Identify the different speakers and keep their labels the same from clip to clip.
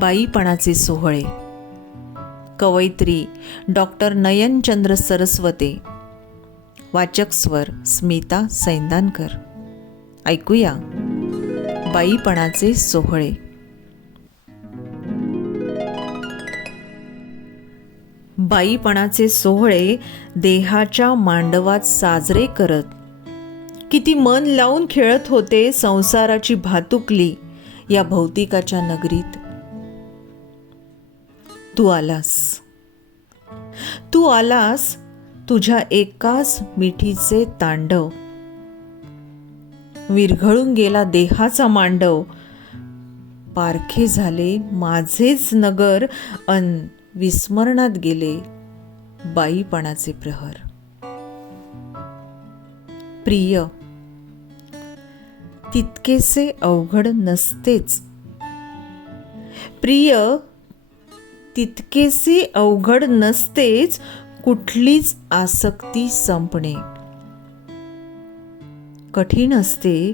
Speaker 1: बाईपणाचे सोहळे. कवयित्री डॉक्टर नयनचंद्र सरस्वते. वाचक स्वर स्मिता सैंदानकर. ऐकूया बाईपणाचे सोहळे. बाईपणाचे सोहळे देहाच्या मांडवात साजरे करत. किती मन लावून खेळत होते संसाराची भातुकली या भौतिकाच्या नगरीत. तू आलास. तू आलास तुझ्या एकाच मिठीचे तांडव. विरघळून गेला देहाचा मांडव. पारखे झाले माझेच नगर अन विस्मरणात गेले बाईपणाचे प्रहर. प्रिय तितकेसे अवघड नसतेच. प्रिय तितकेसे अवघड नसतेच कुठलीच आसक्ती संपणे. कठीण असते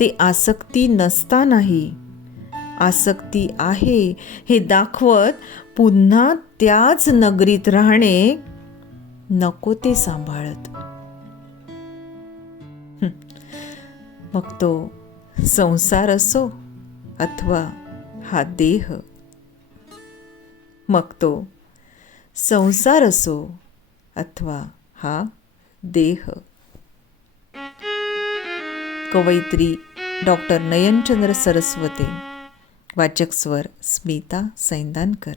Speaker 1: ते आसक्ती नसतानाही. आसक्ती आहे हे दाखवत पुन्हा त्याच नगरीत राहणे नको ते सांभाळत. बघतो मग तो संसार असो अथवा हा देह. मग तो संसार असो अथवा हा देह. कवयित्री डॉक्टर नयनचंद्र सरस्वते. वाचक स्वर स्मिता सैंदानकर.